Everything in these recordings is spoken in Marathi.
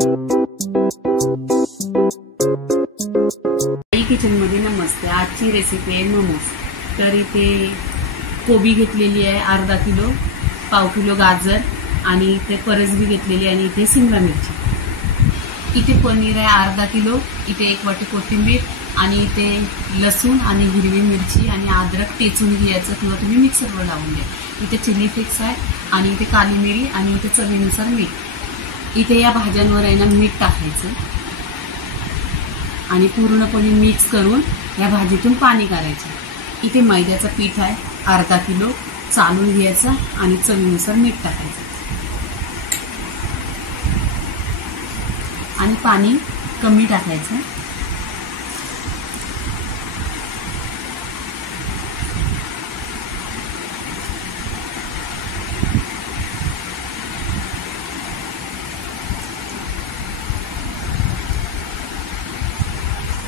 किचन मध्ये नमस्ते। आजची रेसिपी आहे मोमोज। तर इथे कोबी घेतलेली आहे अर्धा किलो, पाव किलो गाजर आणि इथे परसबी घेतलेली आणि इथे शिमला मिरची। इथे पनीर आहे अर्धा किलो, इथे 1 वाटी कोथिंबीर आणि इथे लसूण आणि हिरवी मिरची आणि अद्रक टेचून घ्यायचं किंवा तुम्ही मिक्सरवर लावून घ्या। इथे चिली फ्लेक्स आहे आणि इथे काली मिरी आणि इथे चवीनुसार मीठ। इथे या भाज्यांवर आहे ना मीठ टाकायचं आणि पूर्णपणे मिक्स करून या भाजीतून पाणी काढायचं। इथे मैद्याचं पीठ आहे अर्धा किलो, चालून घ्यायचं आणि चवीनुसार मीठ टाकायचं आणि पाणी कमी टाकायचं।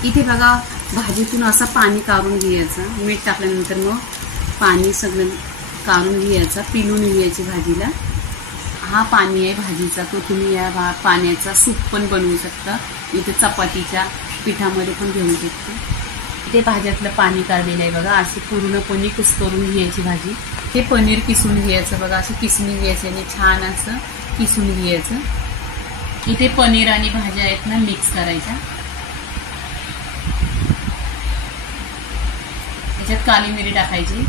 इथे बघा भाजीतून असं पाणी काढून घ्यायचं, मीठ टाकल्यानंतर मग पाणी सगळं काढून घ्यायचं, पिळून घ्यायची भाजीला। हा पाणी आहे भाजीचा, तो तुम्ही या पाण्याचा सूप पण बनवू शकता। इथे चपातीच्या पिठामध्ये पण घेऊ शकता। इथे भाज्यातलं पाणी काढलेलं आहे बघा, अशी पूर्णपणे कुस्करून घ्यायची भाजी। हे पनीर किसून घ्यायचं बघा, असं किसून घ्यायचं आणि छान असं किसून घ्यायचं। इथे पनीर आणि भाज्या आहेत ना मिक्स करायच्या। त्याच्यात काली मिरी टाकायची,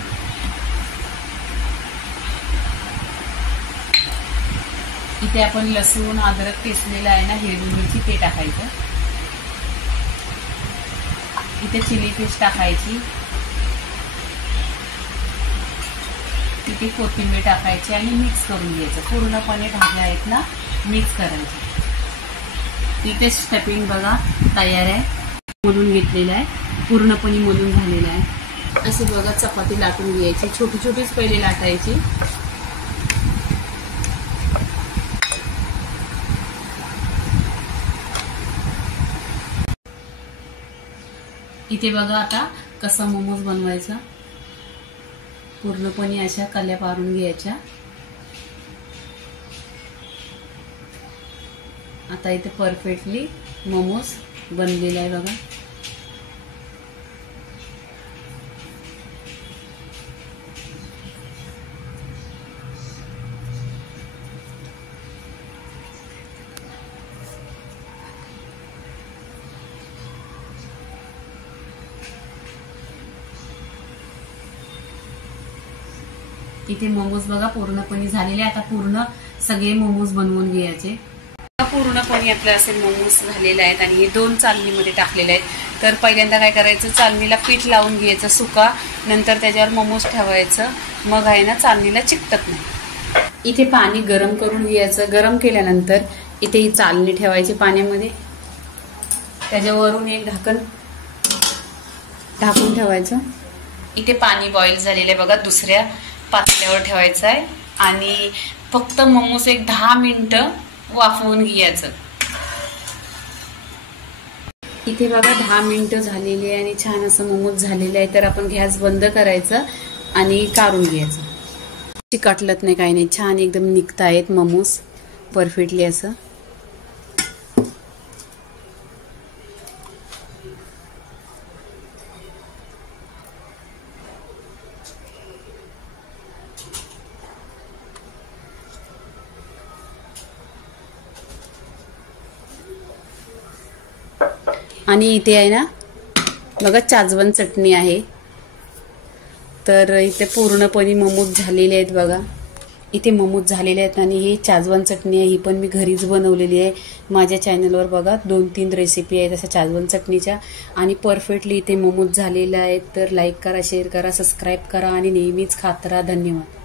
इथे आपण लसूण अद्रक किसलेलं आहे ना हिरवी मिरची ते टाकायचं। इथे चिली फ्लेक्स टाकायची, इथे कोथिंबीर टाकायची आणि मिक्स करून घ्यायचं। पूर्णपणे भाज्या आहेत ना मिक्स करायची। इथे स्टफिंग बघा तयार आहे, मळून घेतलेलं आहे, पूर्णपणे मळून झालेलं आहे। असे बघा चपाती लाटून घ्यायची, छोटी छोटीच पहिले लाटायची। इथे बघा आता कसा मोमोज बनवायचा, पूर्णपणे अशा कल्या पारून घ्यायच्या। आता इथे परफेक्टली मोमोज बनलेला आहे बघा। इथे मोमोज बघा पूर्णपणे झालेले। आता पूर्ण सगळे मोमोज बनवून घ्यायचे। पूर्णपणे आपलं असे मोमोज झालेले आहेत आणि हे 2 चालणीमध्ये टाकलेले आहेत। तर पहिल्यांदा काय करायचं, चालणीला पीठ लावून घ्यायचं सुका, नंतर त्याच्यावर मोमोज ठेवायचं, मग आहे ना चालणीला चिकटत नाही। इथे पाणी गरम करून घ्यायचं, गरम केल्यानंतर इथे ही चालणी ठेवायची पाण्यामध्ये, त्याच्यावरून एक ढाकून ठेवायचं। इथे पाणी बॉईल झालेलं आहे बघा, दुसऱ्या पातेल्यावर ठेवायचं आहे आणि फक्त मोमोज एक 10 मिनिटं वाफवून घ्यायचं। इथे बघा 10 मिनिटं झालेली आहे आणि छान असं मोमोज झालेलं आहे। तर आपण गॅस बंद करायचं आणि काढून घ्यायचं। चिकटलत नाही काही नाही, छान एकदम निघतायत मोमोज परफेक्टली असं। आणि इथे आहे ना बघा चाजवन चटणी आहे। तर इथे पूर्णपणे मोमोज झालेले आहेत बघा, इथे मोमोज झालेले आहेत आणि ही चाजवन चटणी आहे, ही पण मी घरीच बनवलेली आहे। माझ्या चॅनलवर बघा 2-3 रेसिपी आहेत अशा चाजवन चटणीच्या आणि परफेक्टली इथे मोमोज झालेले आहेत। तर लाईक करा, शेअर करा, सबस्क्राईब करा आणि नेहमीच खात राहा। धन्यवाद।